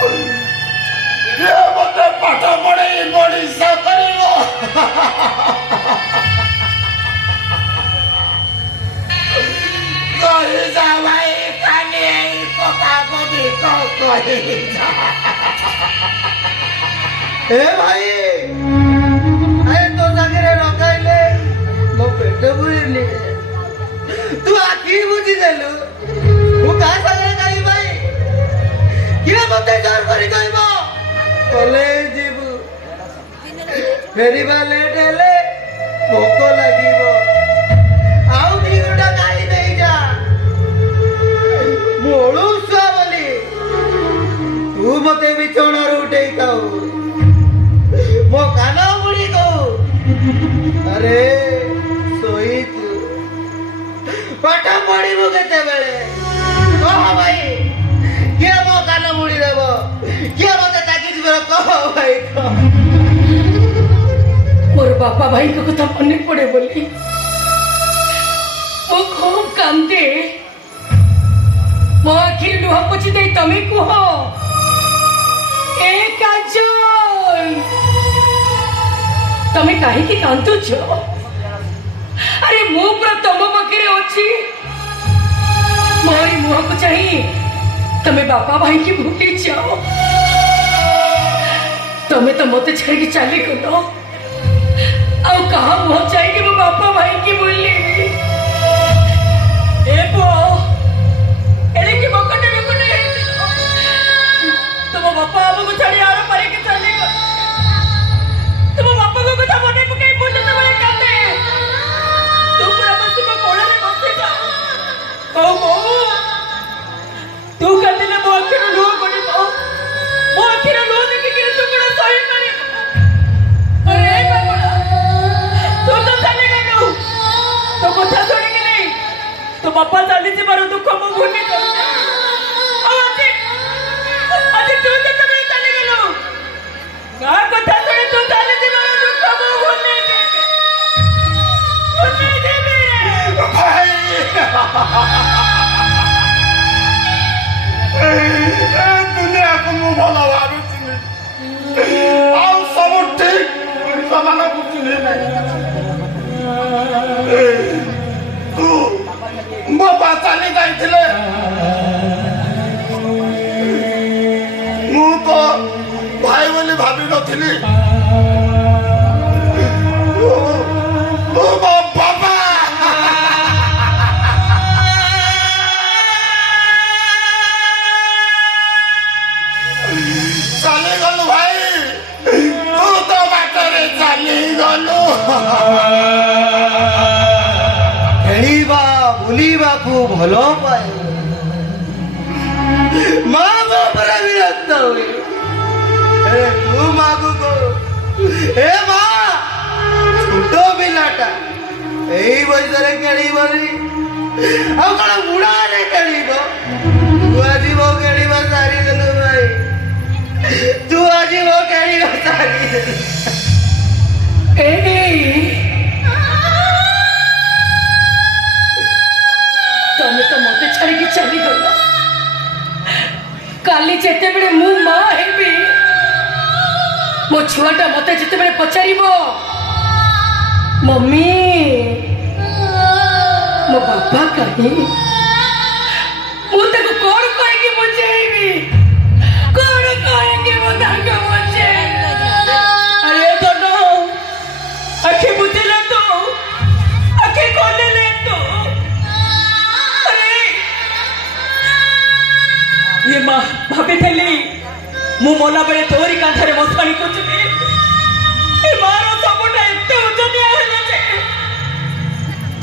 मत पाठ पढ़े मनीषा कर भाई खाली पका पकी ए भाई अरे तो सागरे रखाइले मो पेट बुझिली तू आखि बुझी देलु मु का सागरे खाई भाई किए मते जोर करी कहबो कॉलेज जीबू फेरिबा लेट हेले भोक लागिबो आउ दी गुटा खाई देई जा मोळू सुआ बोली तू मते बिछोणार उठेई खाऊ मो काना मुड़ी कहू अरे सोई तू पाठ पढ़ू केते बेले कह भाई किए मो काना मुड़ी देव किए मते ताकि जीव कह भाई कह मोर बापा भाई को कथा मन पड़े बोली वो खूब कांदे मो आखिर लुह पोछि दे तमे कह ए काजल तमे काहे की कांदुछ अरे मु पूरा तम पाखे अच्छी मोरी मुह को चाहिए तमे बापा भाई की भूली जाओ तमे तो मत छाड़ के चली गलो आउ कहा मुह चाहिए मो बापा भाई की बोली ए बो एले की बकटे बकटे तुम बापा अब को छाड़ी आरो परे के चली गलो तुम बापा को कथा मने पके बोलते तो बड़े कांदे तू पूरा बस तुम कोड़ा में बसते जा ओ तू कांदिले मो आखिर लो कोनी मो आखिर लो देखि के तू पूरा सही मारी अरे बाबा तू तो चले गयो तो कथा सुनी के नहीं तो बापा चली से मारो दुख मो भूली कर आज तू तो चले गयो ना कथा सुनी तू चली से मारो दुख मो भूली दे भाई दुनिया को मु भला भाबुछि आउ सब ठीक समान बुझिले नहीं तू मो पाचाली जाइथिले मु तो भाई बोली भाबी नथिली ओ बाबा चली गलु भाई तू तो बाटरे चली गलु खेलिबा बुलिबा को भलो पाए माँ बाप विरक्त हुई अरे तू माँ को ए माँ छोटो पिलाटा एई बयसरे खेलिबनी ଆଉ କଣ ବୁଢାରେ ଖେଳିବ ତୁ ଆଜି ମୋ ଖେଳିବା ସାରିଦେଲୁ ଭାଇ तू आज वो कहीं बता रही तमे तो मत छाड़ी के चली गल काली जेते बेले मु मां हेबी मो छुआटा मते जेते बेले पचारिबो मम्मी मो बाबा कहीं मु तको कोन कहेगी बुझेबी कोन कहेगी मो ताको बुझे अरे तो नो आखि बुझले तो आखि खोले ले तो अरे ये मां भाभी थली मु मोला बेले तोरी कांथरे मसाणी कुचबी ए मारो सबटा एते उजनिया हेले जे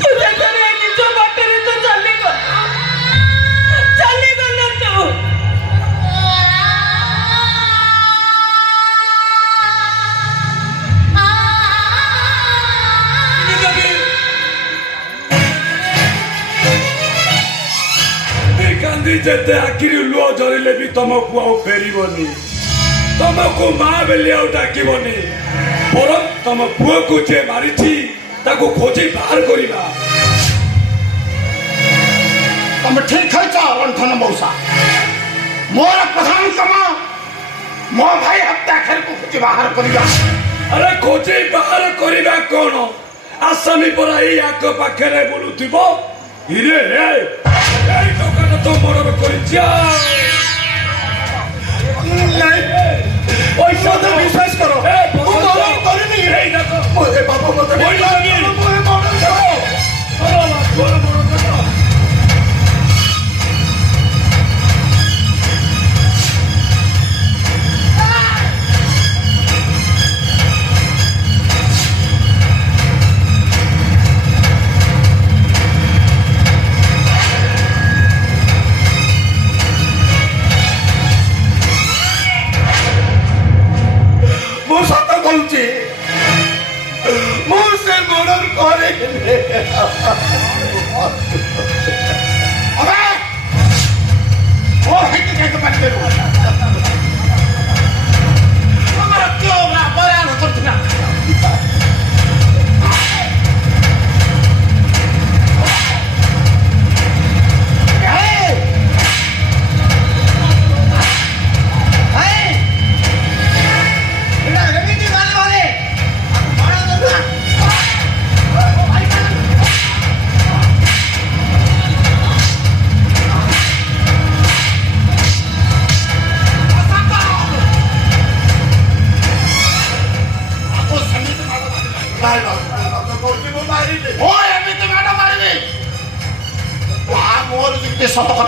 तू देखरे निज बाटरे तो चली गल तू कांदी जेते आखिरी लुह झरिले भी तुमको आउ फेरबनी तुमको माँ बेले आउ डाकबनी बरम तुम पुओ को जे मारी ताको खोजी बाहर करिबा तुम ठीक है अंठन मौसा मोर प्रधान कम ମୋ ଭାଇ ହତ୍ୟା ଖେଳକୁ ଖୋଜି ବାହାର କରିବା। ଆରେ ଖୋଜି ବାହାର କରିବା କ'ଣ ଆସାମୀ ପରା ଏଇ ଆଖ ପାଖରେ ବୁଲୁଥିବ ଇରେ ଏଇ ଟଙ୍କାଟା ତ ମର୍ଡର କରିଛି ନାଇଁ ପଇସା ମତେ ବିଶ୍ୱାସ କର ମୁଁ ମର୍ଡର କରିନି। ଏଇ ଦେଖ ଏ ବାବା ମତେ ପଇସା ବିଶ୍ୱାସ କି? କର, ମୁଁ ଏ ମର୍ଡର କରିନି। ମୁଁ ସତ କହୁଛି ମୁଁ ସେ ମର୍ଡର କରିନି। ଅବେ ମୋ ହେଇକି କାହିଁକି ପାଟିରୁ ଆମର କିଏ ବରାନ କରୁଥିଲା। ସତ କଥା